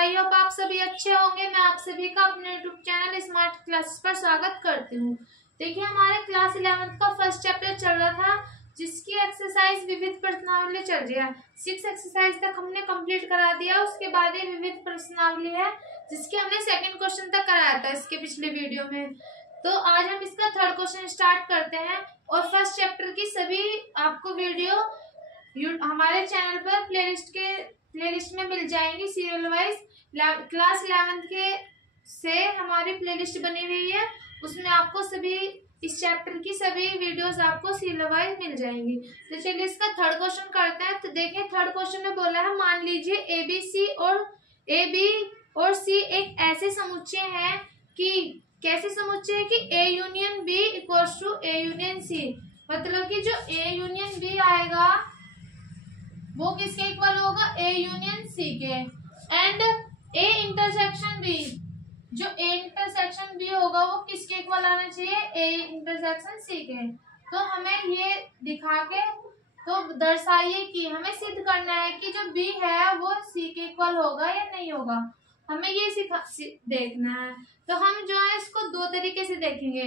I hope आप सभी अच्छे होंगे। मैं आप सभी का अपने यूट्यूब चैनल स्मार्ट क्लासेस पर स्वागत करती हूँ। देखिए, हमारे क्लास 11th का फर्स्ट चैप्टर चल रहा था, जिसकी एक्सरसाइज विविध प्रश्नावली चल रही है। 6 एक्सरसाइज तक हमने कंप्लीट करा दिया। उसके बाद ये विविध प्रश्नावली है, जिसके हमने सेकंड क्वेश्चन तक कराया था इसके पिछले वीडियो में। तो आज हम इसका थर्ड क्वेश्चन स्टार्ट करते हैं। और फर्स्ट चैप्टर की सभी आपको वीडियो हमारे चैनल पर प्लेलिस्ट में मिल जाएंगी सीरियल वाइज। क्लास 11th के से हमारी प्लेलिस्ट बनी हुई है, उसमें आपको सभी इस चैप्टर की सभी वीडियोस आपको सीरियल वाइज मिल जाएंगी। तो चलिए इसका थर्ड क्वेश्चन करते हैं। तो देखिए, थर्ड क्वेश्चन में बोला है, मान लीजिए ए बी और सी एक ऐसे समुच्चय हैं कि कैसे समुच्चय है कि A union B equals to A union C. मतलब कि जो ए यूनियन बी आएगा वो किसके इक्वल होगा? ए यूनियन सी के। एंड ए इंटरसेक्शन बी, जो ए इंटरसेक्शन बी होगा वो किसके इक्वल आना चाहिए? ए इंटरसेक्शन सी के। तो हमें ये दिखा के तो दर्शाइए कि हमें सिद्ध करना है कि जो बी है वो सी के इक्वल होगा या नहीं होगा। हमें ये देखना है। तो हम जो है इसको दो तरीके से देखेंगे,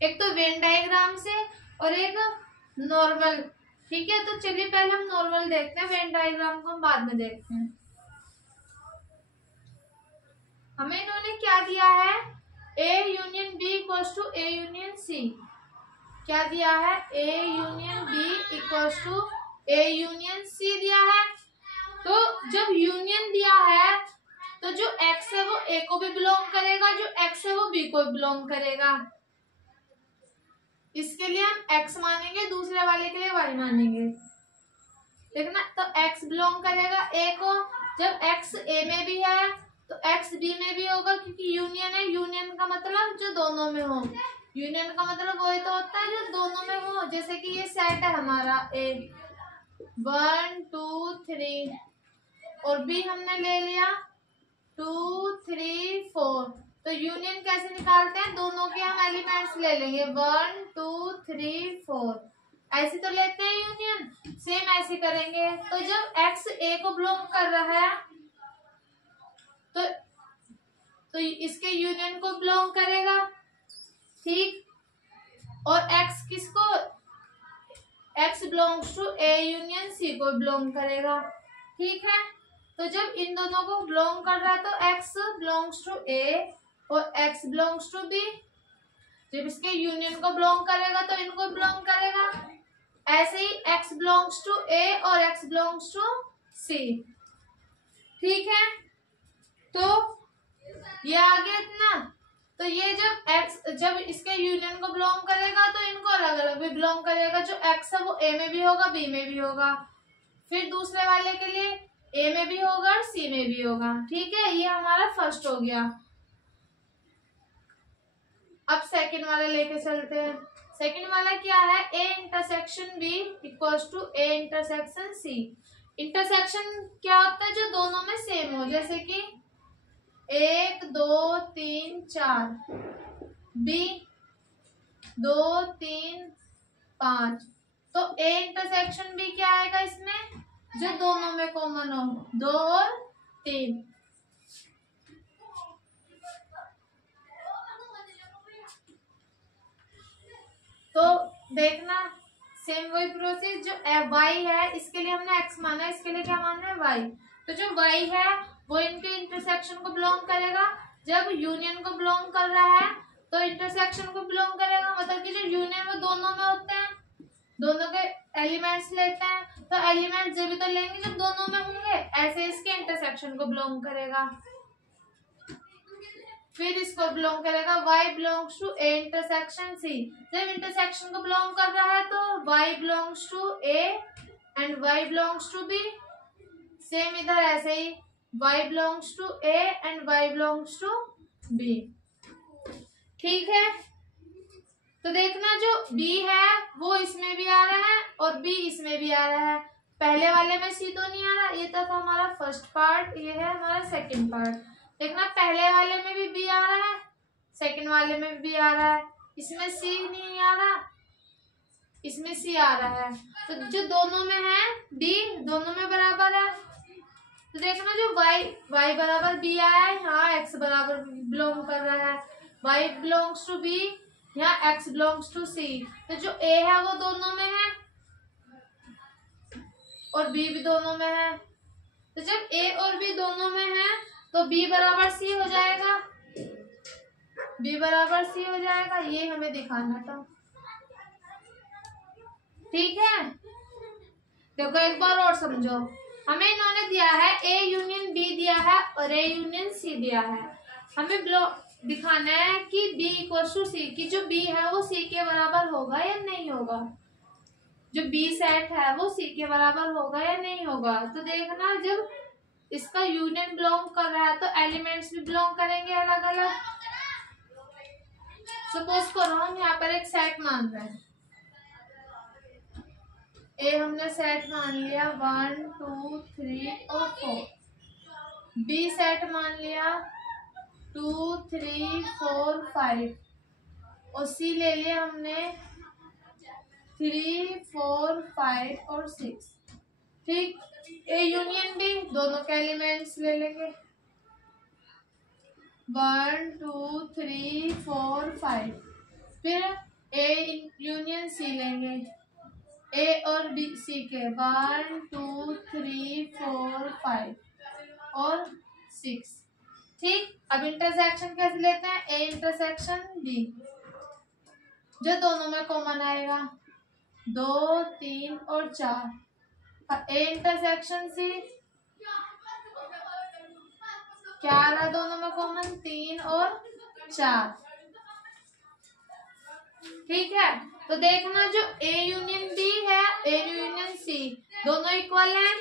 एक तो वेन डायग्राम से और एक नॉर्मल। ठीक है, तो चलिए पहले हम नॉर्मल देखते हैं, वेन डायग्राम को हम बाद में देखते हैं। हमें इन्होंने क्या दिया है? A union B equals to A union C. क्या दिया है? A union B equals to A union C दिया है। तो जब यूनियन दिया है तो जो एक्स है वो ए को भी बिलोंग करेगा, जो एक्स है वो बी को भी बिलोंग करेगा। इसके लिए हम x मानेंगे, दूसरे वाले के लिए y मानेंगे। देखना, तो x बिलोंग करेगा a को। जब x a में भी है तो x b में भी होगा, क्योंकि यूनियन है। यूनियन का मतलब जो दोनों में हो। यूनियन का मतलब वही तो होता है जो दोनों में हो। जैसे कि ये सेट है हमारा a 1 2 3 और b हमने ले लिया 2 3 4। तो यूनियन कैसे निकालते हैं? दोनों के हम एलिमेंट्स ले लेंगे 1 2 3 4, ऐसे तो लेते हैं यूनियन। सेम ऐसे करेंगे। तो जब x a को बिलोंग कर रहा है तो इसके यूनियन को बिलोंग करेगा। ठीक, और x किसको? x belongs to a union c को बिलोंग करेगा। ठीक है, तो जब इन दोनों को बिलोंग कर रहा है तो x बिलोंग्स टू a और x बिलोंग्स टू b। जब इसके यूनियन को बिलोंग करेगा तो इनको बिलोंग करेगा। ऐसे ही x बिलोंग्स टू a और x बिलोंग्स टू c। ठीक है, तो ये आ गया इतना। तो ये जब इसके यूनियन को बिलोंग करेगा तो इनको अलग अलग भी बिलोंग करेगा। जो x है वो a में भी होगा, b में भी होगा। फिर दूसरे वाले के लिए a में भी होगा और c में भी होगा। ठीक है, ये हमारा फर्स्ट हो गया। अब सेकंड वाला लेके चलते हैं। सेकंड वाला क्या है? a intersection b equals to a intersection c। Intersection क्या होता है? जो दोनों में सेम हो। जैसे कि 1 2 3 4, b 2 3 5। तो a इंटरसेक्शन b क्या आएगा इसमें? जो दोनों में कॉमन हो, 2 और 3। तो देखना, सेम वही प्रोसेस। जो y है इसके लिए हमने x माना है, इसके लिए क्या माना है? y। तो जो y है वो इनके इंटरसेक्शन को बिलोंग करेगा। जब यूनियन को बिलोंग कर रहा है तो इंटरसेक्शन को बिलोंग करेगा। मतलब कि जो यूनियन वो दोनों में होते हैं, दोनों के एलिमेंट्स लेते हैं। तो एलिमेंट्स जब भी तो लेंगे जब दोनों में होंगे। ऐसे इसके इंटरसेक्शन को बिलोंग करेगा। फिर इसको बिलोंग करेगा y belongs to a intersection c। जब इंटरसेक्शन को बिलोंग कर रहा है तो y belongs to a and y belongs to b। Same इधर ऐसे ही y belongs to a and y belongs to b। ठीक है, तो देखना, जो b है वो इसमें भी आ रहा है और b इसमें भी आ रहा है। पहले वाले में c तो नहीं आ रहा। ये तो था हमारा फर्स्ट पार्ट, ये है हमारा सेकंड पार्ट। देखना, पहले वाले में भी b आ रहा है, सेकंड वाले में भी b आ रहा है। इसमें c नहीं आ रहा, इसमें c आ रहा है। तो जो दोनों में है d दोनों में बराबर है। तो देखना जो y बराबर b आया है, यहाँ x बराबर बिलोंग कर रहा है, y बिलोंग्स टू b, यहाँ x बिलोंग्स टू c। तो जो a है वो दोनों में है और b भी दोनों में है। तो जब a और b दोनों में है तो b बराबर c हो जाएगा, b बराबर c हो जाएगा, ये हमें दिखाना था। ठीक है, देखो एक बार और समझो। हमें इन्होंने दिया है a यूनियन b दिया है और a यूनियन c दिया है। हमें दिखाना है कि b इक्वल टू c, कि जो b है वो c के बराबर होगा या नहीं होगा, जो b सेट है वो c के बराबर होगा या नहीं होगा। तो देखना जब इसका यूनियन बिलोंग कर रहा है तो एलिमेंट्स भी बिलोंग करेंगे अलग अलग। सपोज करो हम यहाँ पर एक सेट मान रहे हैं, ए हमने सेट मान लिया 1 2 3 और 4, बी सेट मान लिया 2 3 4 5 और सी ले लिया हमने 3 4 5 और 6। ठीक, ए यूनियन बी दोनों के एलिमेंट्स ले लेंगे 1 2 3 4 5, फिर ए यूनियन सी लेंगे, ए और बी सी के 1 2 3 4 5 और 6। ठीक, अब इंटरसेक्शन कैसे लेते हैं, ए इंटरसेक्शन बी, जो दोनों में कॉमन आएगा 2 3 और 4, ए इंटरसेक्शन सी क्या आ रहा दोनों में कॉमन 3 और 4। ठीक है, तो देखना जो ए यूनियन बी है, ए यूनियन सी दोनों इक्वल हैं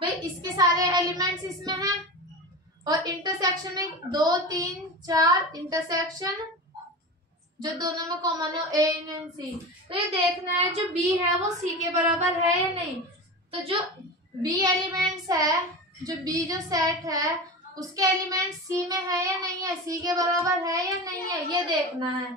भाई, इसके सारे एलिमेंट्स इसमें हैं और इंटरसेक्शन में 2 3 4 इंटरसेक्शन जो दोनों में कॉमन हो ए यूनियन सी। तो ये देखना है जो बी है वो सी के बराबर है या नहीं। तो जो बी एलिमेंट्स है, जो बी जो सेट है उसके एलिमेंट सी में है या नहीं है, सी के बराबर है या नहीं है, ये देखना है।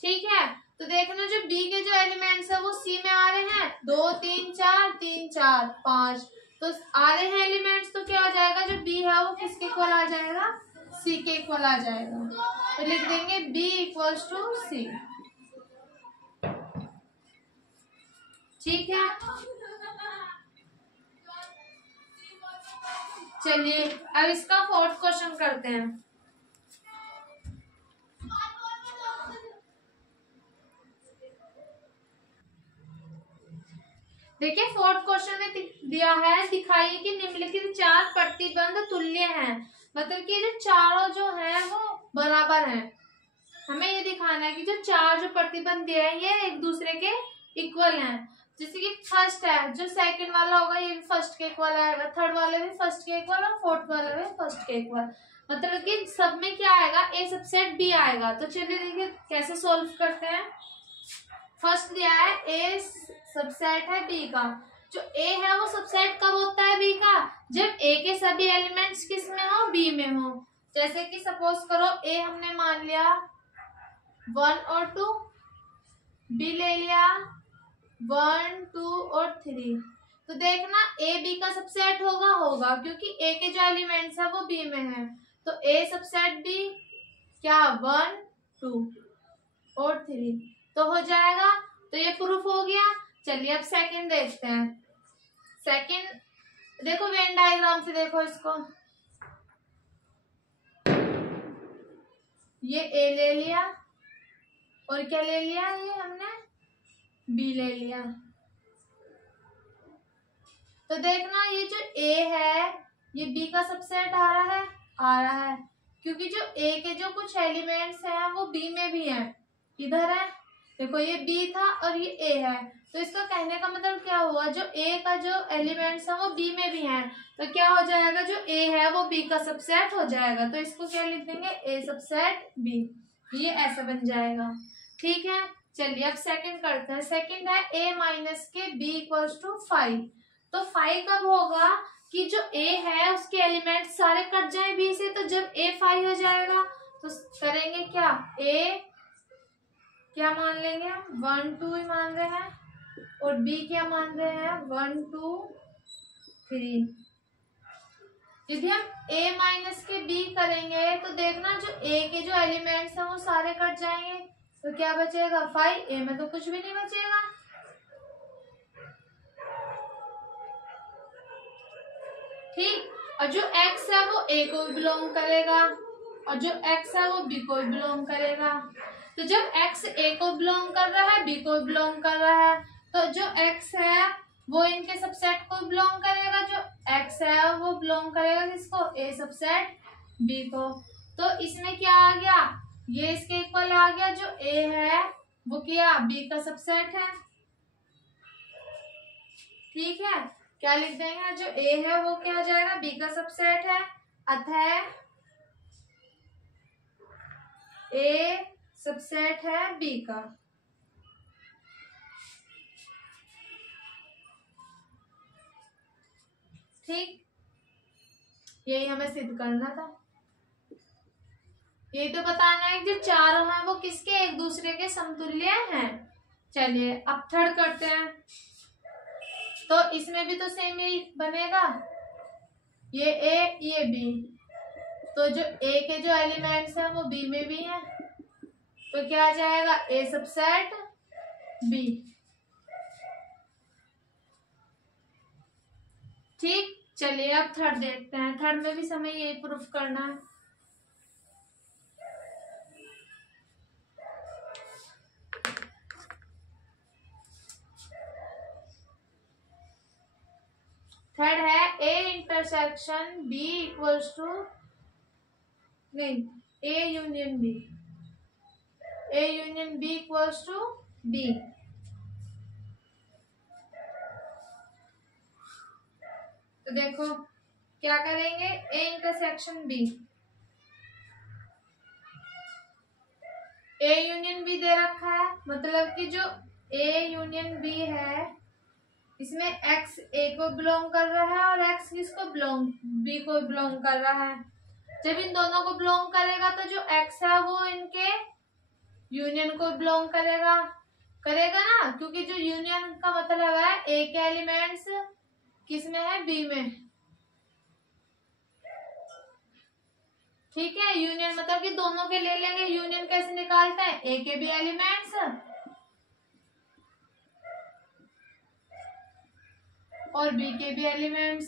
ठीक है, तो देखना जो बी के जो एलिमेंट्स है वो सी में आ रहे हैं 2 3 4 3 4 5, तो आ रहे हैं एलिमेंट्स, तो क्या हो जाएगा जो बी है वो किसके इक्वल आ जाएगा, सी के इक्वल आ जाएगा। तो लिख देंगे बी इक्वल्स टू सी। ठीक है, चलिए अब इसका फोर्थ क्वेश्चन करते हैं। देखिए फोर्थ क्वेश्चन में दिया है, दिखाइए कि निम्नलिखित चार प्रतिबंध तुल्य हैं, मतलब कि जो चारों जो है वो बराबर हैं। हमें ये दिखाना है कि जो चार जो प्रतिबंध दिए हैं ये एक दूसरे के इक्वल हैं। जैसे कि फर्स्ट है, जो सेकंड वाला होगा ये भी फर्स्ट के इक्वल आएगा, थर्ड वाला भी फर्स्ट के इक्वल और फोर्थ वाला भी फर्स्ट के इक्वल, मतलब कि सब में क्या आएगा, ए सबसेट बी आएगा। तो चलिए देखिए कैसे सोल्व करते हैं। फर्स्ट दिया है ए सबसेट है बी का, जो ए है वो सबसेट कब होता है बी का, जब ए के सभी एलिमेंट्स किस में हो, बी में हो। जैसे कि सपोज करो ए हमने मान लिया 1 और 2, बी ले लिया 1 2 और 3, तो देखना ए बी का सबसेट होगा क्योंकि ए के जो एलिमेंट्स है वो बी में है, तो ए सबसेट बी क्या 1 2 और 3 तो हो जाएगा। तो ये प्रूफ हो गया। चलिए अब सेकंड देखते हैं। सेकंड देखो वेन डायग्राम से देखो इसको, ये ए ले लिया और क्या ले लिया, ये हमने बी ले लिया। तो देखना ये जो ए है ये बी का सबसेट आ रहा है क्योंकि जो ए के जो कुछ एलिमेंट्स हैं वो बी में भी हैं। इधर है देखो ये बी था और ये ए है, तो इसका कहने का मतलब क्या हुआ, जो ए का जो एलिमेंट्स है वो बी में भी हैं, तो क्या हो जाएगा जो ए है वो बी का सबसेट हो जाएगा। तो इसको क्या लिख देंगे, ए सबसेट बी, ये ऐसा बन जाएगा। ठीक है, चलिए अब सेकंड करते हैं। सेकंड है ए माइनस के बी इक्वल्स टू 5। तो 5 कब होगा कि जो ए है उसके एलिमेंट्स सारे कट जाए बी से, तो जब ए 5 हो जाएगा तो करेंगे क्या, ए क्या मान लेंगे, 1 2 ही मान रहे हैं और बी क्या मान रहे हैं 1 2 3। यदि हम a माइनस के b करेंगे तो देखना जो a के जो एलिमेंट्स हैं वो सारे कट जाएंगे, तो क्या बचेगा 5। a में तो कुछ भी नहीं बचेगा। ठीक, और जो x है वो a को बिलोंग करेगा और जो x है वो b को बिलोंग करेगा। तो जब x a को बिलोंग कर रहा है, b को बिलोंग कर रहा है, तो जो x है वो इनके सबसेट को बिलोंग करेगा, जो x है वो बिलोंग करेगा किसको, a सबसेट b को। तो इसमें क्या आ गया, ये इसके इक्वल आ गया, जो a है वो क्या b का सबसेट है। ठीक है, क्या लिख देंगे, जो a है वो क्या हो जाएगा, b का सबसेट है, अतः a सबसेट है b का। ठीक, यही हमें सिद्ध करना था। यही तो बताना है कि जो चारों हैं वो किसके एक दूसरे के समतुल्य हैं। चलिए अब थर्ड करते हैं, तो इसमें भी तो सेम ही बनेगा, ये a ये b, तो जो a के जो एलिमेंट्स हैं वो b में भी हैं, तो क्या आ जाएगा a सबसेट b। ठीक, चलिए अब थर्ड देखते हैं। थर्ड में भी हमें यही प्रूफ करना है। थर्ड है a intersection b equals to, नहीं, a union b, a union b equals to b। तो देखो क्या करेंगे, a intersection b, a union b दे रखा है, मतलब कि जो a यूनियन b है इसमें x a को बिलोंग कर रहा है और x किसको बिलोंग, b को बिलोंग कर रहा है। जब इन दोनों को बिलोंग करेगा तो जो x है वो इनके यूनियन को बिलोंग करेगा ना, क्योंकि जो यूनियन का मतलब है a के एलिमेंट्स किस में है, b में। ठीक है, यूनियन मतलब कि दोनों के ले लेंगे। यूनियन कैसे निकालते हैं, a के b एलिमेंट्स और b के भी एलिमेंट्स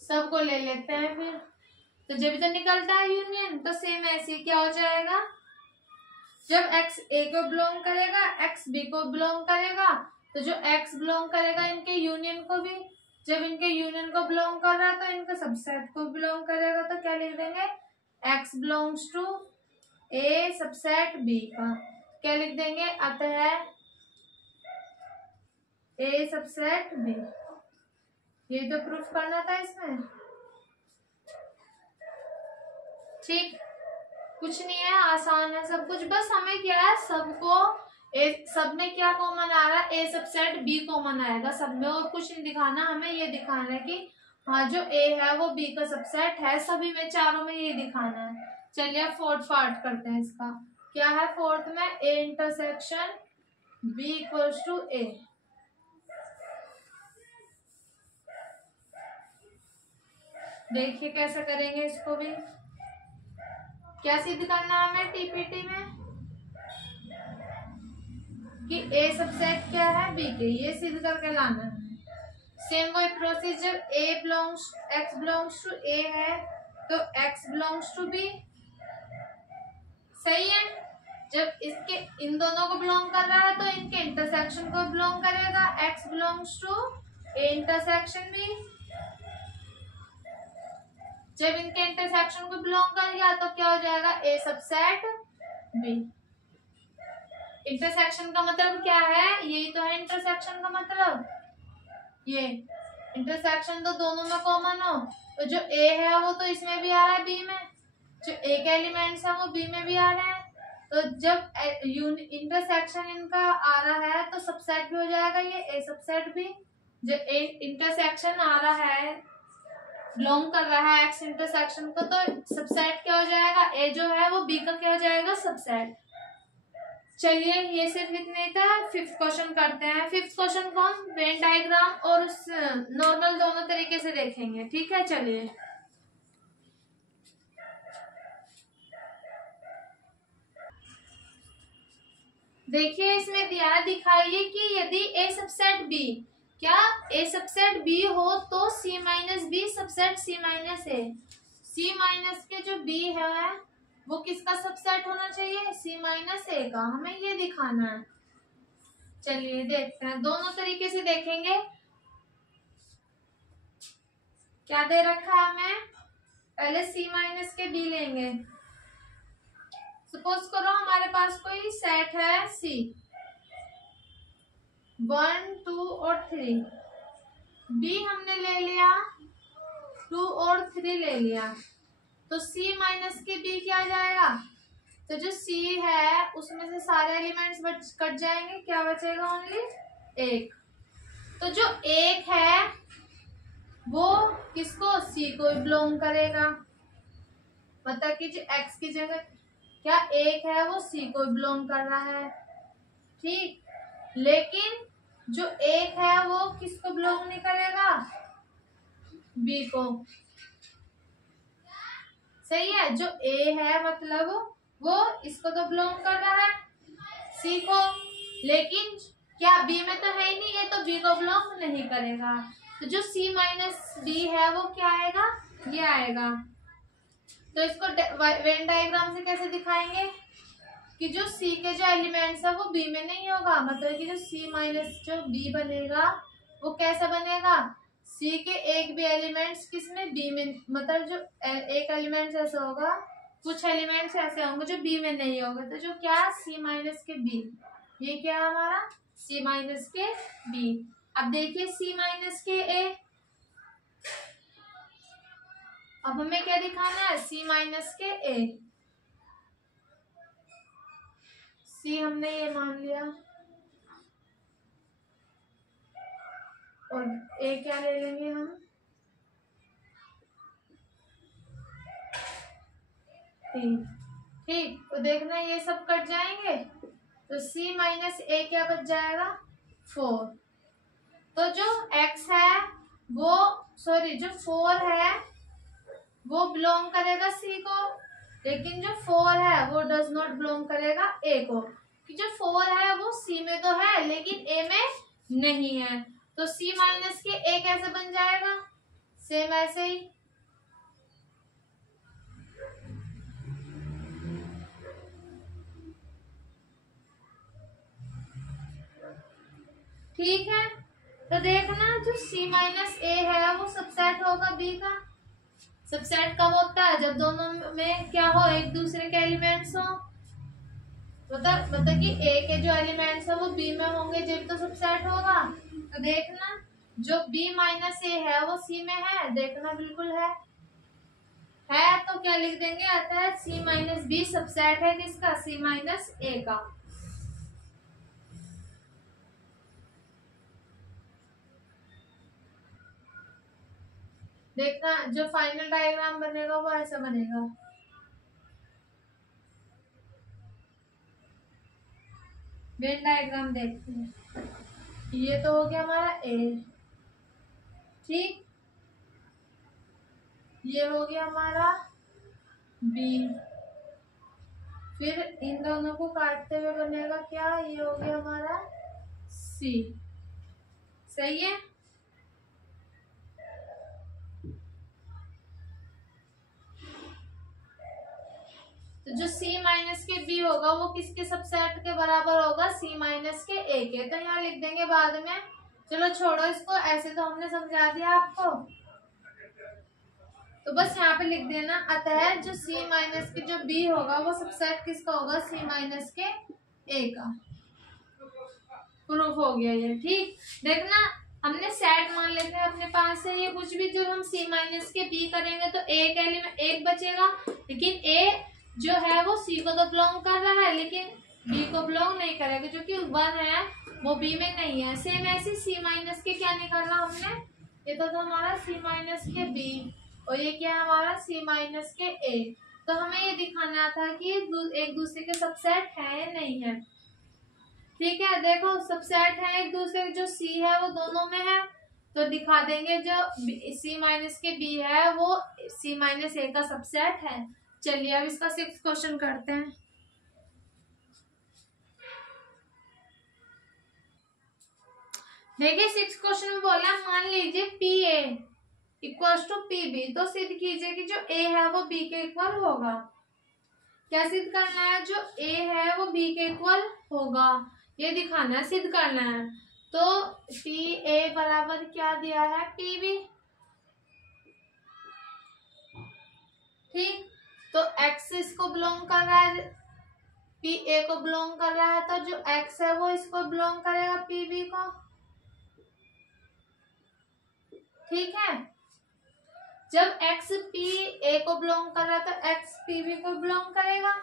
सबको ले लेते हैं फिर, तो जब तो निकलता है यूनियन। तो सेम ऐसे क्या हो जाएगा, जब x a को बिलोंग करेगा, x b को बिलोंग करेगा, तो जो x बिलोंग करेगा इनके यूनियन को भी, जब इनके यूनियन को बिलोंग कर रहा है तो इनके सबसेट को बिलोंग करेगा। तो क्या लिख देंगे, x belongs to a subset b का, क्या लिख देंगे, अतः a सबसेट b। ये तो प्रूफ करना था इसमें। ठीक, कुछ नहीं है, आसान है सब कुछ, बस हमें क्या है, सबको सब में क्या कॉमन आ रहा है, a सबसेट b कॉमन आएगा सब में, और कुछ नहीं दिखाना, हमें ये दिखाना है कि हाँ जो a है वो b का सबसेट है, सभी में चारों में ये दिखाना है। चलिए अब फोर्थ पार्ट करते हैं इसका। क्या है फोर्थ में, a intersection b equals to a। देखिए कैसे करेंगे इसको भी, क्या सिद्ध करना है हमें टीपीटी में कि a सबसेट क्या है b के, ये सिद्ध करके लाना है। सेम वही procedure, x belongs to a है तो x बिलोंग्स टू b, सही है। जब इसके इन दोनों को बिलोंग कर रहा है तो इनके इंटरसेक्शन को बिलोंग करेगा, x belongs to a intersection b। जब इनके इंटरसेक्शन को बिलोंग कर गया तो क्या हो जाएगा, a सबसेट b। इंटरसेक्शन का मतलब क्या है, यही तो है इंटरसेक्शन का मतलब, ये इंटरसेक्शन तो दोनों में कॉमन हो, तो जो a है वो तो इसमें भी आ रहा है b में, जो a के एलिमेंट्स है वो b में भी आ रहे हैं, तो जब इंटरसेक्शन इनका आ रहा है तो सबसेट भी हो जाएगा ये a सबसेट भी। जब इंटरसेक्शन आ रहा है, बिलोंग कर रहा है x इंटरसेक्शन को, तो सबसेट क्या हो जाएगा, a जो है वो b का क्या हो जाएगा, सबसेट। चलिए ये सिर्फ इतने ही था। फिफ्थ क्वेश्चन करते हैं। फिफ्थ क्वेश्चन को हम वेन डायग्राम और उस नॉर्मल दोनों तरीके से देखेंगे। ठीक है, चलिए। देखिए इसमें दिया दिखाइए कि यदि ए सबसेट बी, क्या ए सबसेट बी हो तो सी माइनस बी सबसेट सी माइनस ए। सी माइनस के जो बी है वो किसका सबसेट होना चाहिए? सी माइनस ए का। हमें ये दिखाना है। चलिए देखते हैं, दोनों तरीके से देखेंगे। क्या दे रखा है हमें? पहले सी माइनस के बी लेंगे। सपोज करो हमारे पास कोई सेट है सी, 1 2 और 3। बी हमने ले लिया 2 और 3 ले लिया, तो सी माइनस के बी क्या आ जाएगा? तो जो सी है उसमें से सारे एलिमेंट्स कट जाएंगे, क्या बचेगा? ओनली एक। तो जो एक है वो किसको? सी को बिलोंग करेगा। मतलब कि जो एक्स की जगह क्या एक है वो सी को बिलोंग कर रहा है। ठीक, लेकिन जो एक है वो किसको बिलोंग नहीं करेगा? बी को। सही है, जो ए है मतलब वो इसको तो बिलोंग कर रहा है, सी को, लेकिन क्या बी में तो है ही नहीं, ये तो बी को बिलोंग नहीं करेगा। तो जो सी माइनस बी है वो क्या आएगा? ये आएगा। तो इसको वेन डायग्राम से कैसे दिखाएंगे कि जो सी के जो एलिमेंट्स है वो बी में नहीं होगा। मतलब कि जो सी माइनस जो बी बनेगा वो कैसा बनेगा? सी के एक भी एलिमेंट्स किसमें? बी में। मतलब जो एक एलिमेंट्स ऐसा होगा, कुछ एलिमेंट्स ऐसे होंगे जो बी में नहीं होगा। तो जो क्या? सी माइनस के बी। ये क्या है हमारा? सी माइनस के बी। अब देखिए सी माइनस के ए। अब हमें क्या दिखाना है? सी माइनस के ए। सी हमने ये मान लिया और ए क्या ले लेंगे हम? ठीक, तो देखना ये सब कट जाएंगे, तो सी माइनस ए क्या बच जाएगा? 4। तो जो x है वो, सॉरी जो 4 है वो बिलोंग करेगा सी को, लेकिन जो 4 है वो डज नॉट बिलोंग करेगा ए को। कि जो 4 है वो सी में तो है लेकिन ए में नहीं है। तो सी माइनस के ए कैसे बन जाएगा? सेम ऐसे ही। ठीक है, तो देखना जो सी माइनस ए है वो सबसेट होगा बी का। सबसेट कब होता है? जब दोनों में क्या हो? एक दूसरे के एलिमेंट्स हो। मतलब कि ए के जो एलिमेंट्स है वो बी में होंगे जब तो सबसेट होगा। तो देखना जो बी माइनस ए है वो सी में है। देखना बिल्कुल है तो क्या लिख देंगे? आता है सी माइनस बी सबसेट है किसका? सी माइनस ए का। देखना जो फाइनल डायग्राम बनेगा वो ऐसा बनेगा। वेन डायग्राम देखते हैं। ये तो हो गया हमारा ए। ठीक, ये हो गया हमारा बी। फिर इन दोनों को काटते हुए बनेगा क्या? ये हो गया हमारा सी। सही है। तो जो सी माइनस के बी होगा वो किसके सबसेट के बराबर होगा? सी माइनस के ए के। तो यहाँ लिख देंगे बाद में। चलो छोड़ो इसको, ऐसे तो हमने समझा दिया आपको, तो बस यहाँ पे लिख देना। अतः जो सी माइनस के जो बी होगा वो सबसेट किसका होगा? सी माइनस के ए का। प्रूफ हो गया ये। ठीक, देखना हमने सेट मान लेते हैं अपने पास से। ये कुछ भी जो हम सी माइनस के बी करेंगे तो एक एलिमेंट एक बचेगा, लेकिन ए जो है वो सी को तो बिलोंग कर रहा है लेकिन बी को बिलोंग नहीं करेगा, जो कि 1 है वो बी में नहीं है। सेम ऐसे सी माइनस के क्या निकालना हमने? ये तो हमारा सी माइनस के बी और ये क्या है हमारा? सी माइनस के ए। तो हमें ये दिखाना था कि एक दूसरे के सबसेट है या नहीं है। ठीक है, देखो सबसेट है एक दूसरे जो सी है वो दोनों में है, तो दिखा देंगे जो सी माइनस के बी है वो सी माइनस ए का सबसेट है। चलिए अब इसका 6th क्वेश्चन करते हैं। देखिए 6th क्वेश्चन में बोला मान लीजिए P A equals to P B, तो सिद्ध कीजिए कि जो ए है वो बी के इक्वल होगा। क्या सिद्ध करना है? जो ए है वो बी के इक्वल होगा, ये दिखाना है, सिद्ध करना है। तो पी ए बराबर क्या दिया है? P B. ठीक, तो एक्स इसको बिलोंग कर रहा है, पी ए को बिलोंग कर रहा है, तो जो एक्स है वो इसको बिलोंग करेगा पी बी को। ठीक है, जब एक्स पी ए को बिलोंग कर रहा है तो एक्स पी बी को बिलोंग करेगा।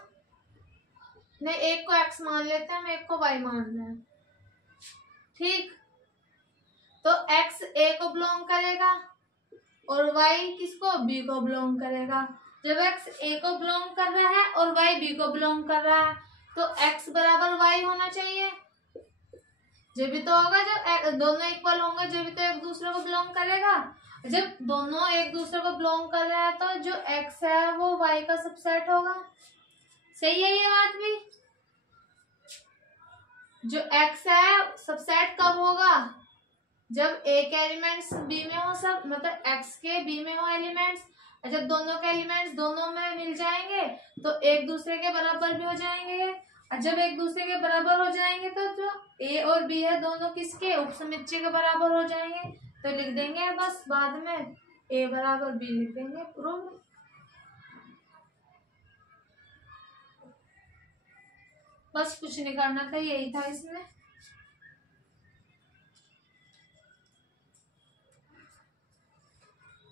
नहीं, एक को एक्स मान लेते हैं, हम एक को वाई मान रहे हैं। ठीक, तो एक्स ए को बिलोंग करेगा और वाई किसको? बी को बिलोंग करेगा। जब एक्स ए को बिलोंग कर रहा है और वाई बी को बिलोंग कर रहा है तो एक्स बराबर वाई होना चाहिए। जब भी तो होगा जब दोनों इक्वल होंगे, जब भी तो एक दूसरे को बिलोंग करेगा। जब दोनों एक दूसरे को बिलोंग कर रहे हैं तो जो एक्स है वो वाई का सबसेट होगा। सही है ये बात भी? जो एक्स है सबसेट कब होगा? जब ए के एलिमेंट्स बी में हो, सब मतलब एक्स के बी में हो एलिमेंट्स, जब दोनों के एलिमेंट्स दोनों में मिल जाएंगे तो एक दूसरे के बराबर भी हो जाएंगे। और जब एक दूसरे के बराबर हो जाएंगे तो जो ए और बी है दोनों किसके? उपसमुच्चय के बराबर हो जाएंगे। तो लिख देंगे बस बाद में ए बराबर बी लिख देंगे प्रूव। बस कुछ नहीं करना था, यही था इसमें।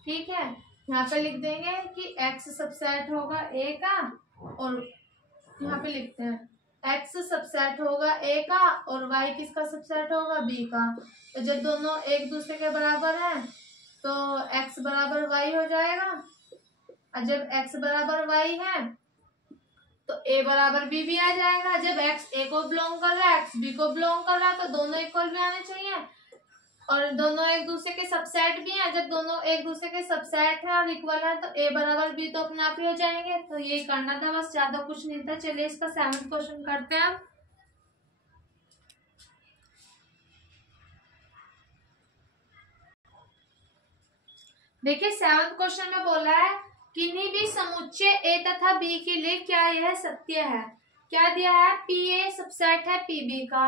ठीक है, यहाँ पे लिख देंगे कि x सबसेट होगा a का, और यहाँ पे लिखते हैं x सबसेट होगा a का और y किसका सबसेट होगा? b का। तो जब दोनों एक दूसरे के बराबर हैं तो x बराबर y हो जाएगा, और जब x बराबर y है तो a बराबर b भी आ जाएगा। जब x a को बिलोंग कर रहा है, x b को बिलोंग कर रहा है, तो दोनों इक्वल भी आने चाहिए और दोनों एक दूसरे के सबसेट भी हैं। जब दोनों एक दूसरे के सबसेट है और इक्वल है तो a बराबर b तो अपने आप ही हो जाएंगे। तो ये करना था, बस ज्यादा कुछ नहीं था। चलिए इसका 7th क्वेश्चन करते हैं। देखिए 7th क्वेश्चन में बोला है किन्हीं भी समुच्चय a तथा b के लिए क्या यह सत्य है? क्या दिया है? पी ए सबसेट है पी बी का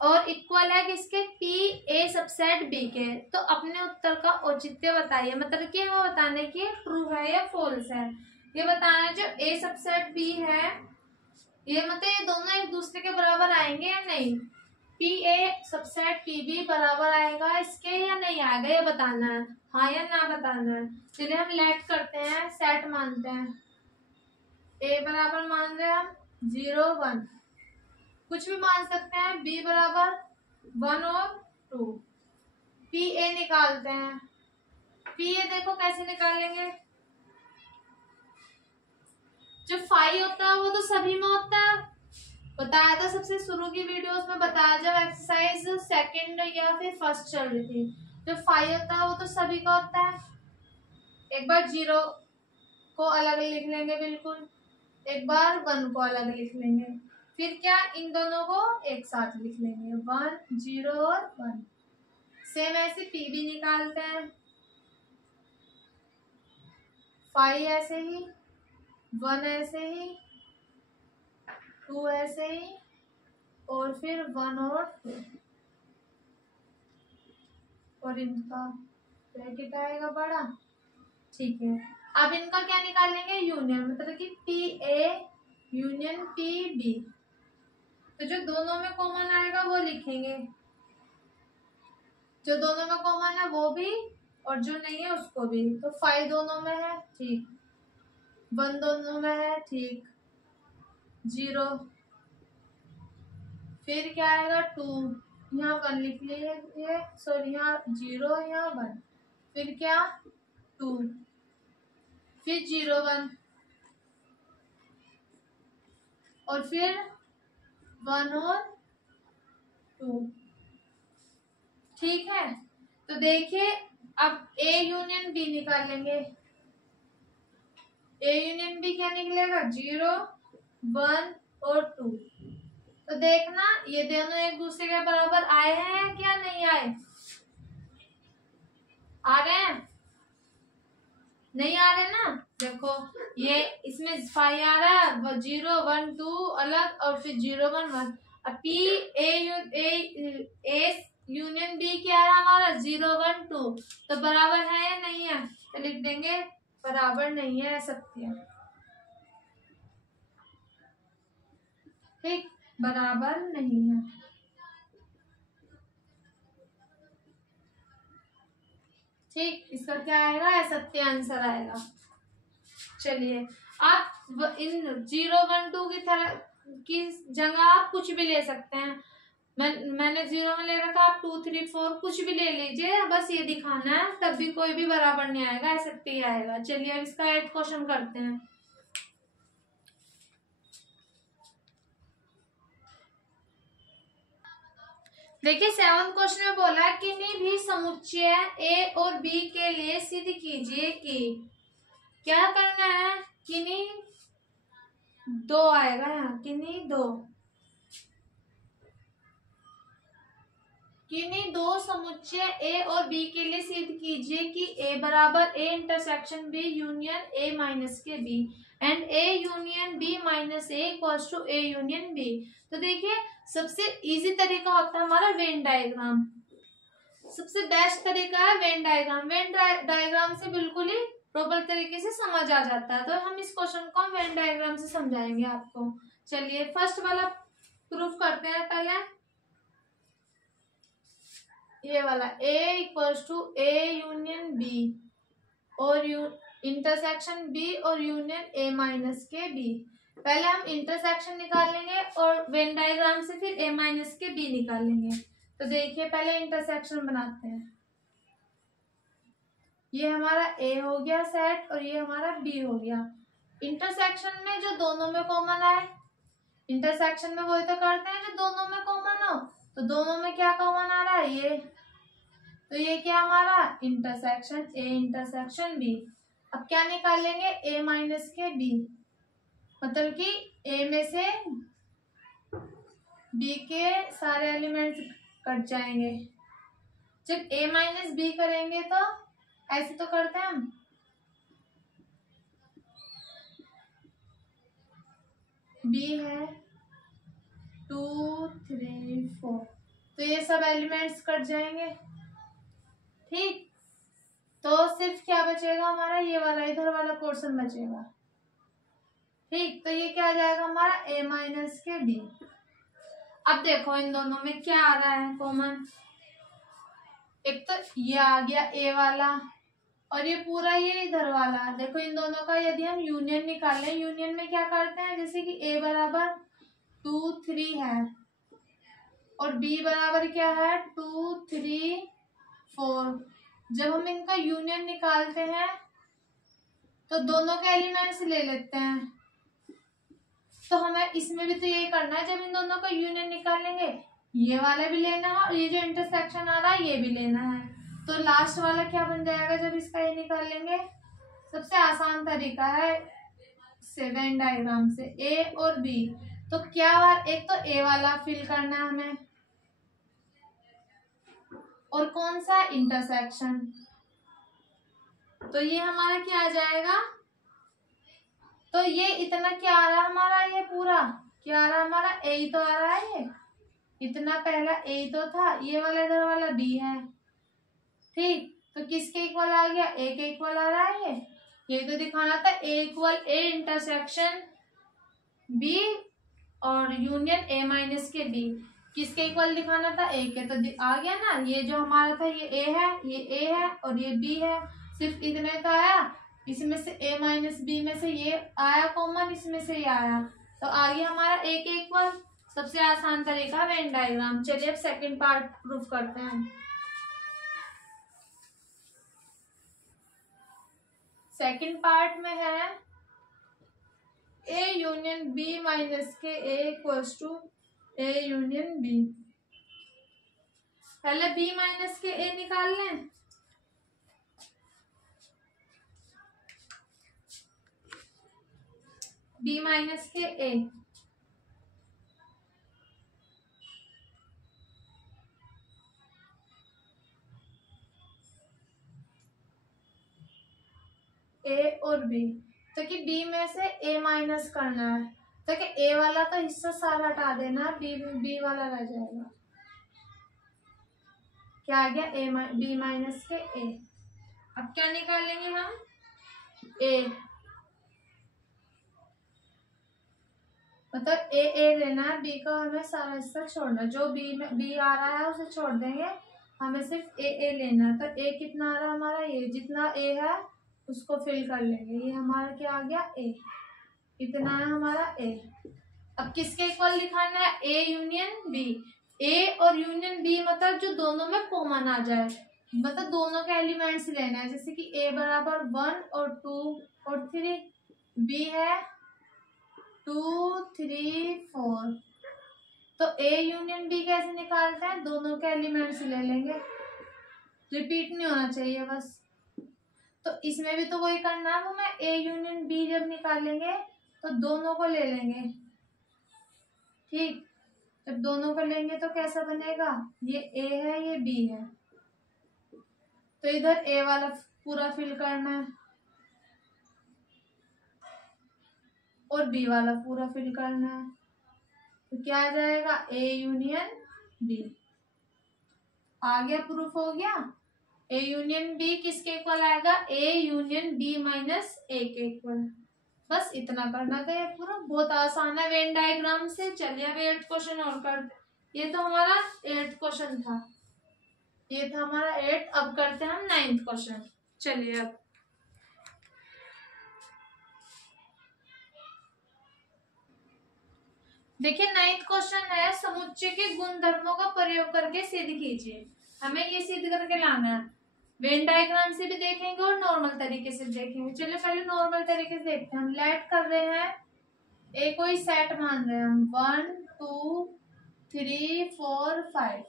और इक्वल है किसके? पी ए सबसेट बी के। तो अपने उत्तर का औचित्य बताइए, मतलब कि हमें बताने की ट्रू है या फॉल्स है। ये बताना है जो ए सबसेट बी है, ये मतलब ये दोनों एक दूसरे के बराबर आएंगे या नहीं। P A subset P B बराबर आएगा इसके या नहीं आएगा, ये बताना है, हाँ या ना बताना है। चलिए हम लेट करते हैं, सेट मानते हैं। ए बराबर मान रहे हैं हम 0 1, कुछ भी मान सकते हैं। बी बराबर 1 और 2। पी ए निकालते हैं। पी ए देखो कैसे निकालेंगे, जो फाई होता है वो तो सभी में होता है, बताया था सबसे शुरू की वीडियोस में, बताया जब एक्सरसाइज 2nd या फिर 1st चल रही थी। जो फाई होता है वो तो सभी का होता है। एक बार 0 को अलग लिख लेंगे बिल्कुल, एक बार 1 को अलग लिख लेंगे, फिर क्या इन दोनों को एक साथ लिख लेंगे 1 0 और 1। सेम ऐसे पी भी निकालते हैं, 5 ऐसे ही, 1 ऐसे ही, 2 ऐसे ही, और फिर 1 और 2, और इनका ब्रैकेट आएगा बड़ा। ठीक है, अब इनका क्या निकालेंगे? यूनियन, मतलब कि P A union P B. तो जो दोनों में कॉमन आएगा वो लिखेंगे, जो दोनों में कॉमन है वो भी और जो नहीं है उसको भी। तो 5 दोनों में है, ठीक, 1 दोनों में है, ठीक, 0, फिर क्या आएगा 2, यहाँ 1 लिख लीजिए, सॉरी यहाँ 0 यहाँ 1, फिर क्या 2, फिर 0 1, और फिर 1 और 2। ठीक है, तो देखिए अब A यूनियन B निकालेंगे। A यूनियन B क्या निकलेगा? 0, 1 और 2। तो देखना ये दोनों एक दूसरे के बराबर आए हैं क्या नहीं आए? आ रहे हैं? नहीं आ रहे ना? देखो ये इसमें 5 आ रहा है, 0, 1, 2 अलग और फिर 0, 1, 1। अब A यूनियन B क्या है हमारा? 0, 1, 2। तो बराबर है या नहीं है? तो लिख देंगे बराबर नहीं है, सत्य। ठीक, बराबर नहीं है। ठीक, इसका क्या आएगा? सत्य आंसर आएगा। चलिए आप इन 0, 1, 2 की जगह आप कुछ भी ले सकते हैं। मैंने 0 में ले रखा, आप 2, 3, 4 कुछ भी ले लीजिए, बस ये दिखाना है, तब भी कोई भी बराबर नहीं आएगा, सत्य ही आएगा। चलिए अब इसका 8 क्वेश्चन करते हैं। देखिए 7 क्वेश्चन में बोला है किन्हीं भी समुच्चय A और B के लिए सिद्ध कीजिए कि क्या करना है? किन्हीं 2 आएगा यहाँ, किन्हीं 2 समुच्चय A और B के लिए सिद्ध कीजिए कि A बराबर A intersection B union A minus के B and A union B minus A equals to A union B। तो देखिए सबसे इजी तरीका होता है हमारा वेन डायग्राम। सबसे बेस्ट तरीका है वेन डायग्राम। वेन डायग्राम से बिल्कुल ही प्रॉपर तरीके से समझ आ जाता है। तो हम इस क्वेश्चन को वेन डायग्राम से समझाएंगे आपको। चलिए फर्स्ट वाला प्रूफ करते हैं पहले। ये वाला A equals to A union B और इंटरसेक्शन B और यूनियन A माइनस के B। पहले हम इंटरसेक्शन निकालेंगे और वेन डायग्राम से फिर A माइनस के B निकालेंगे। तो देखिए पहले इंटरसेक्शन बनाते हैं। ये हमारा A हो गया सेट और ये हमारा B हो गया। इंटरसेक्शन में जो दोनों में कॉमन आए, इंटरसेक्शन में वही तो करते हैं जो दोनों में कॉमन हो। तो दोनों में क्या कॉमन आ रहा है? ये। तो ये क्या हमारा इंटरसेक्शन A इंटरसेक्शन B। अब क्या निकालेंगे? A माइनस के B, मतलब कि A में से B के सारे एलिमेंट्स कट जाएंगे। जब A माइनस B करेंगे तो ऐसे तो करते हैं हम, B है 2, 3, 4, तो ये सब एलिमेंट्स कट जाएंगे। ठीक, तो सिर्फ क्या बचेगा हमारा? ये वाला इधर वाला पोर्शन बचेगा। ठीक, तो ये क्या आ जाएगा हमारा? A माइनस के B। अब देखो इन दोनों में क्या आ रहा है कॉमन? एक तो ये आ गया A वाला और ये पूरा ये इधर वाला। देखो इन दोनों का यदि हम यूनियन निकालें, यूनियन में क्या करते हैं? जैसे कि A बराबर 2, 3 है और B बराबर क्या है? 2, 3, 4। जब हम इनका यूनियन निकालते हैं तो दोनों के एलिमेंट्स ले लेते हैं। तो हमें इसमें भी तो यही करना है। जब इन दोनों का यूनियन निकालेंगे, ये वाला भी लेना है और ये जो इंटरसेक्शन आ रहा है ये भी लेना है। तो लास्ट वाला क्या बन जाएगा जब इसका ये निकालेंगे? सबसे आसान तरीका है वेन डायग्राम से A और B। तो क्या एक तो A वाला फिल करना है हमें, और कौन सा? इंटरसेक्शन। तो ये हमारा क्या आ जाएगा? तो ये इतना क्या आ रहा है हमारा? ये पूरा क्या आ रहा है हमारा? A तो आ रहा है, ये इतना पहला A तो था, ये वाला इधर वाला B है। ठीक, तो किसके इक्वल आ गया? A के इक्वल आ रहा है। ये तो दिखाना था A equal A intersection B और यूनियन A माइनस के B। किसके इक्वल दिखाना था? A के। तो आ गया ना, ये जो हमारा था ये A है, ये A है और ये B है। सिर्फ इतने का आया, इसमें से A माइनस B में से ये आया कॉमन, इसमें से ये आया, तो आ गया हमारा A के इक्वल। सबसे आसान तरीका वेन डायग्राम। चलिए अब सेकंड पार्ट प्रूफ करते हैं। सेकंड पार्ट में है A यूनियन B माइनस के A equals to A union B। पहले बी माइनस के ए निकाल लें। बी माइनस के ए और बी, तो कि बी में से ए माइनस करना है, तो कि ए वाला तो हिस्सा सारा हटा देना, बी वाला रह जाएगा। क्या आ गया? बी माइनस के ए। अब क्या निकालेंगे हम? ए, मतलब ए लेना है, बी का हमें सारा हिस्सा छोड़ना, जो बी आ रहा है उसे छोड़ देंगे, हमें सिर्फ ए लेना है। तो ए कितना आ रहा है हमारा? ये जितना ए है उसको फिल कर लेंगे। ये हमारा क्या आ गया? ए। इतना है हमारा ए। अब किसके इक्वल दिखाना है? A union B. ए और यूनियन बी मतलब जो दोनों में कॉमन आ जाए, मतलब दोनों के एलिमेंट्स लेना है। जैसे कि ए बराबर 1 और 2 और 3, बी है 2 3 4। तो ए यूनियन बी कैसे निकालते हैं? दोनों के एलिमेंट्स ले लेंगे, रिपीट नहीं होना चाहिए बस। तो इसमें भी तो वही करना है, वो मैं ए यूनियन बी जब निकालेंगे तो दोनों को ले लेंगे। ठीक, जब दोनों को लेंगे तो कैसा बनेगा? ये ए है, ये बी है, तो इधर ए वाला पूरा फिल करना है और बी वाला पूरा फिल करना है। तो क्या आ जाएगा? ए यूनियन बी। आ गया, प्रूफ हो गया। ए यूनियन बी किसके इक्वल आएगा? ए यूनियन बी माइनस ए के इक्वल। बस इतना करना था, ये पूरा बहुत आसान है वेन डायग्राम से। चलिए अब 8th क्वेश्चन और करते। ये तो हमारा 8th क्वेश्चन था, ये था हमारा 8। अब करते हैं हम 9th क्वेश्चन। चलिए अब देखिए 9th क्वेश्चन है, समुच्चय के गुणधर्मों का प्रयोग करके सिद्ध कीजिए। हमें ये सिद्ध करके लाना है, वेन डायग्राम से भी देखेंगे और नॉर्मल तरीके से देखेंगे। चलिए पहले नॉर्मल तरीके से देखते हैं। हम लेट कर रहे हैं, ए कोई सेट मान रहे हैं हम 1 2 3 4 5।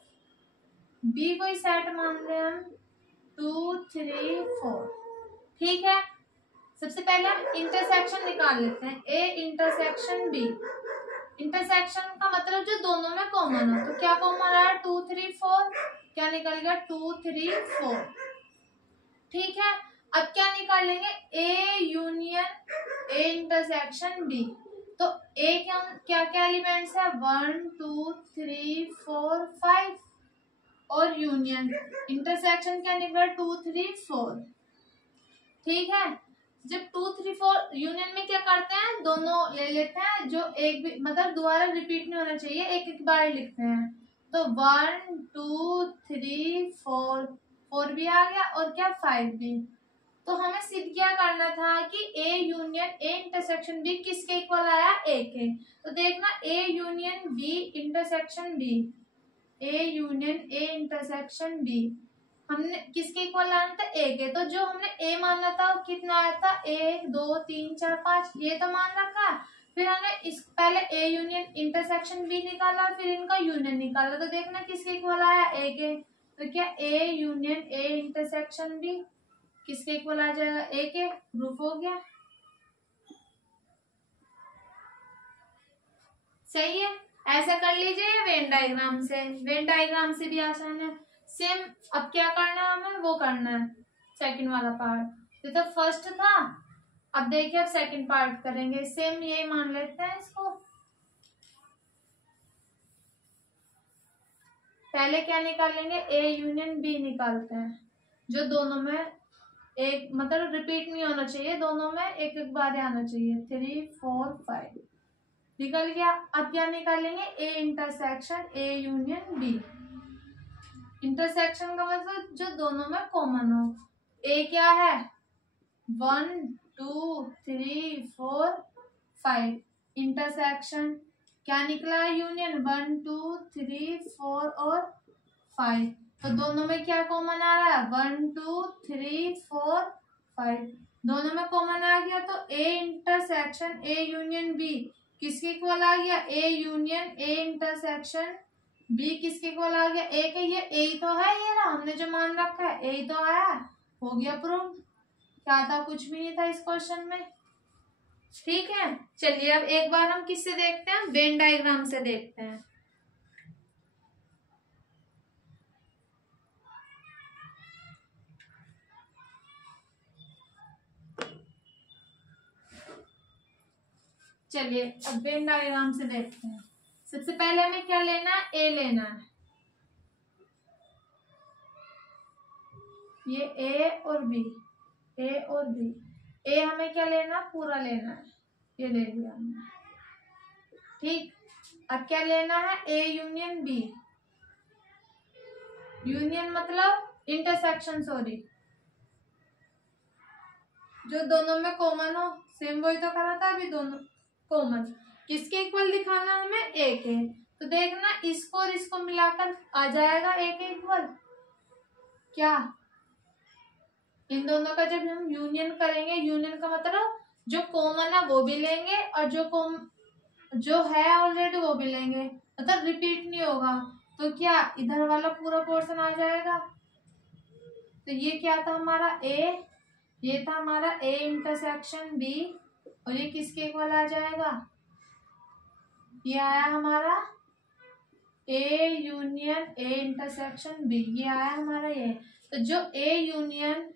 बी कोई सेट मान रहे हैं हम 2 3 4। ठीक है, सबसे पहले हम इंटरसेक्शन निकाल लेते हैं। ए इंटरसेक्शन बी। इंटरसेक्शन का मतलब जो दोनों में कॉमन हो। तो क्या कॉमन है? 2 3 4। क्या निकलेगा? 2 3 4। ठीक है, अब क्या निकालेंगे? A union A intersection B. तो ए क्या क्या एलिमेंट्स है? 1 2 3 4 5 और यूनियन इंटरसेक्शन क्या निकला? 2 3 4। ठीक है, जब 2 3 4 यूनियन में क्या करते हैं? दोनों ले लेते हैं, जो एक भी मतलब दोबारा रिपीट नहीं होना चाहिए, एक एक बार लिखते हैं। तो 1 2 3 4, 4 भी आ गया और क्या 5 भी। तो हमें सिद्ध क्या करना था कि A union A intersection B किसके इक्वल आया? ए के। तो देखना, A union B intersection B, A union A intersection B हमने किसके इक्वल लाना था? ए के। तो जो हमने ए माना था वो कितना आया था? 1 2 3 4 5, ये तो मान रखा। फिर हमने इस पहले ए यूनियन इंटरसेक्शन बी निकाला, फिर इनका यूनियन निकाला। तो देखना किसके इक्वल आया? ए के। तो क्या A union A intersection B किसके इक्वल आ जाएगा? ए के। प्रूफ हो गया। सही है, ऐसा कर लीजिए वेन डायग्राम से। वेन डायग्राम से भी आसान है। सेम अब क्या करना है हमें? वो करना है सेकंड वाला पार्ट। ये तो फर्स्ट था, अब देखिए अब सेकंड पार्ट करेंगे। सेम ये मान लेते हैं इसको। पहले क्या निकालेंगे? ए यूनियन बी निकालते हैं, जो दोनों में एक मतलब रिपीट नहीं होना चाहिए, दोनों में एक एक बार आना चाहिए। 3 4 5 निकल गया। अब क्या निकालेंगे? A intersection A union B. Intersection का मतलब जो दोनों में कॉमन हो। ए क्या है? 1 2 3 4 5। इंटरसेक्शन क्या निकला? यूनियन 1 2 3 4 और 5। तो दोनों में क्या कॉमन आ रहा है? 1 2 3 4 5, दोनों में कॉमन आ गया। तो A intersection A union B किसके इक्वल आ गया? A union A intersection B किसके इक्वल आ गया, ए के, ये ए तो है, ये ना हमने जो मान रखा है ए तो आया, हो गया प्रूव। क्या था, कुछ भी नहीं था इस क्वेश्चन में। ठीक है, चलिए अब एक बार हम किससे देखते हैं, वेन डायग्राम से देखते हैं। चलिए अब वेन डायग्राम से देखते हैं। सबसे पहले हमें क्या लेना है, ए लेना है। ये ए और बी, ए और बी, ए हमें क्या लेना, पूरा लेना है, ये ले लिया हमने। ठीक, अब क्या लेना है, ए यूनियन बी। यूनियन मतलब इंटरसेक्शन, सॉरी, जो दोनों में कॉमन हो, सेम वही तो करा था अभी, दोनों कॉमन। किसके इक्वल दिखाना है हमें, ए के। तो देखना इसको और इसको मिलाकर आ जाएगा ए के इक्वल। क्या, इन दोनों का जब हम यूनियन करेंगे, यूनियन का मतलब जो कॉमन है वो भी लेंगे और जो है ऑलरेडी वो भी लेंगे, मतलब रिपीट नहीं होगा। तो क्या इधर वाला पूरा पोर्शन आ जाएगा। तो ये क्या था हमारा ए, ये था हमारा ए इंटरसेक्शन बी, और ये किसके इक्वल आ जाएगा, ये आया हमारा A union A intersection B, ये आया हमारा ये। तो जो A union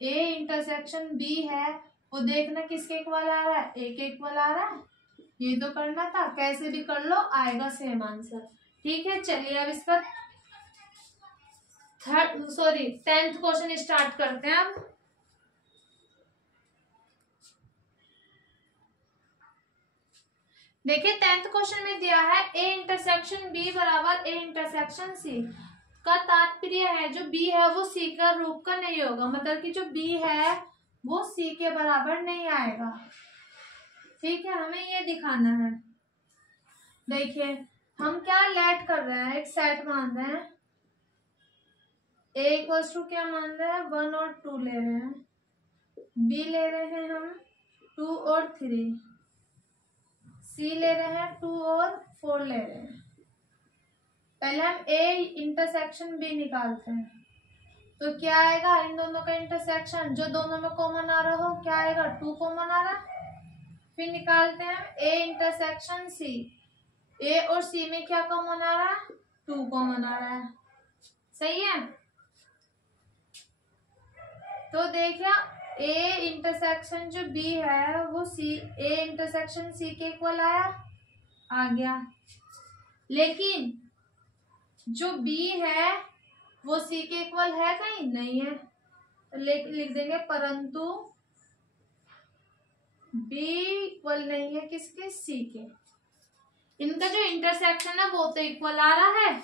A intersection B है वो देखना किसके इक्वल आ रहा है, ए के इक्वल आ रहा है। ये तो करना था, कैसे भी कर लो आएगा सेम आंसर। ठीक है, चलिए अब इसका 10th क्वेश्चन स्टार्ट करते हैं। अब देखिए 10th क्वेश्चन में दिया है ए इंटरसेक्शन बी बराबर ए इंटरसेक्शन सी। का तात्पर्य है जो बी है वो सी का रूप का नहीं होगा, मतलब कि जो बी है वो सी के बराबर नहीं आएगा। ठीक है, हमें ये दिखाना है। देखिए हम क्या लेट कर रहे हैं, एक सेट मान रहे हैं, ए इक्वल्स टू क्या मान रहे हैं, 1 और 2 ले रहे हैं, बी ले रहे हैं हम 2 और 3, सी ले रहे हैं 2 और 4 ले रहे हैं। पहले हम ए इंटरसेक्शन बी निकालते हैं, तो क्या आएगा, इन दोनों का इंटरसेक्शन जो दोनों में कॉमन आ रहा हो, क्या आएगा, 2 कॉमन आ रहा। फिर निकालते हैं ए इंटरसेक्शन सी, ए और सी में क्या कॉमन आ रहा है, 2 कॉमन आ रहा है। सही है, तो देखिए ए इंटरसेक्शन जो बी है वो सी, ए इंटरसेक्शन सी के इक्वल आया, आ गया। लेकिन जो बी है वो सी के इक्वल है कहीं, नहीं है, तो लिख देंगे परंतु बी इक्वल नहीं है किसके, सी के। इनका जो इंटरसेक्शन है वो तो इक्वल आ रहा है,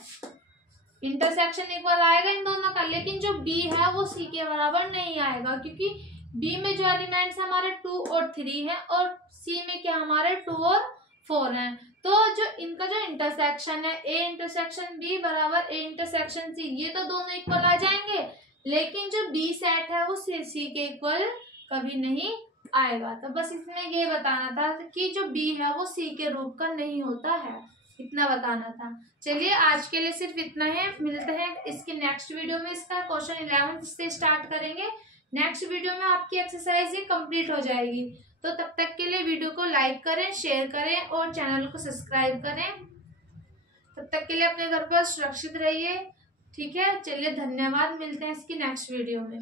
इंटरसेक्शन इक्वल आएगा इन दोनों का, लेकिन जो बी है वो सी के बराबर नहीं आएगा, क्योंकि बी में जो एलिमेंट्स हमारे 2 और 3 हैं और सी में क्या हमारे 2 और 4 हैं। तो जो इनका जो इंटरसेक्शन है ए इंटरसेक्शन बी बराबर ए इंटरसेक्शन सी, ये तो दोनों इक्वल आ जाएंगे, लेकिन जो बी सेट है वो सी के इक्वल कभी नहीं आएगा। तो बस इसमें ये बताना था कि जो बी है वो सी के रूप का नहीं होता है, इतना बताना था। चलिए आज के लिए सिर्फ इतना है, मिलते हैं इसके नेक्स्ट वीडियो में। इसका क्वेश्चन 11 से स्टार्ट करेंगे, नेक्स्ट वीडियो में आपकी एक्सरसाइज ये कंप्लीट हो जाएगी। तो तब तक के लिए वीडियो को लाइक करें, शेयर करें और चैनल को सब्सक्राइब करें। तब तक के लिए अपने घर पर सुरक्षित रहिए। ठीक है, चलिए धन्यवाद, मिलते हैं इसकी नेक्स्ट वीडियो में।